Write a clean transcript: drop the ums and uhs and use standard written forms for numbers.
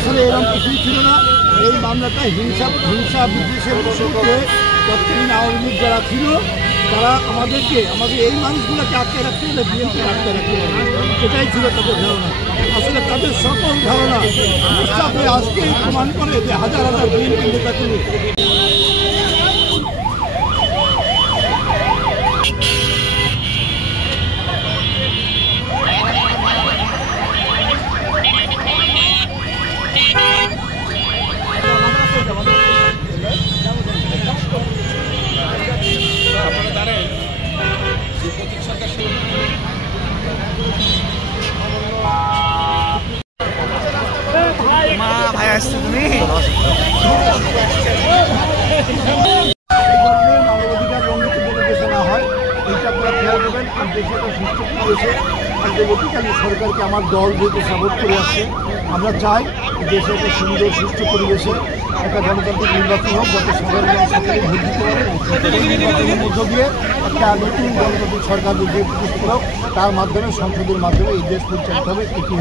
আসলে এরকম কিছুই ছিল না। এই মামলাটা হিংসা বিদ্বেষের বিষয়কে তৎকালীন আওয়ামী লীগ যারা ছিল তারা আমাদের এই মানুষগুলোকে আটকে রাখতে হলে বিএনপি আটকে রাখতে হবে, এটাই ছিল তাদের ধারণা। আসলে তাদের সকল ধারণা হিসাবে আজকে প্রমাণ করে যে হাজার হাজার বিএনপি নেতাগুলো মানবাধিকার লঙ্ঘিত বলে দেশে না হয়, এইটা আপনারা খেয়াল করবেন। আর দেশে একটা সুস্থ পরিবেশে অন্তর্বর্তীকালীন সরকারকে আমার দল যেহেতু সাপোর্ট করে আসছে, আমরা চাই দেশে একটা সুন্দর সুস্থ পরিবেশে একটা গণতান্ত্রিক নির্বাচন হোক, যাতে সাধারণ সকলেই ভোট দিতে পারে। এই নির্বাচনের মধ্য দিয়ে একটা নতুন গণতান্ত্রিক সরকার যে প্রতিষ্ঠিত হোক, তার মাধ্যমে সংসদের মাধ্যমে এই দেশ পরিচালিত হবে, এটি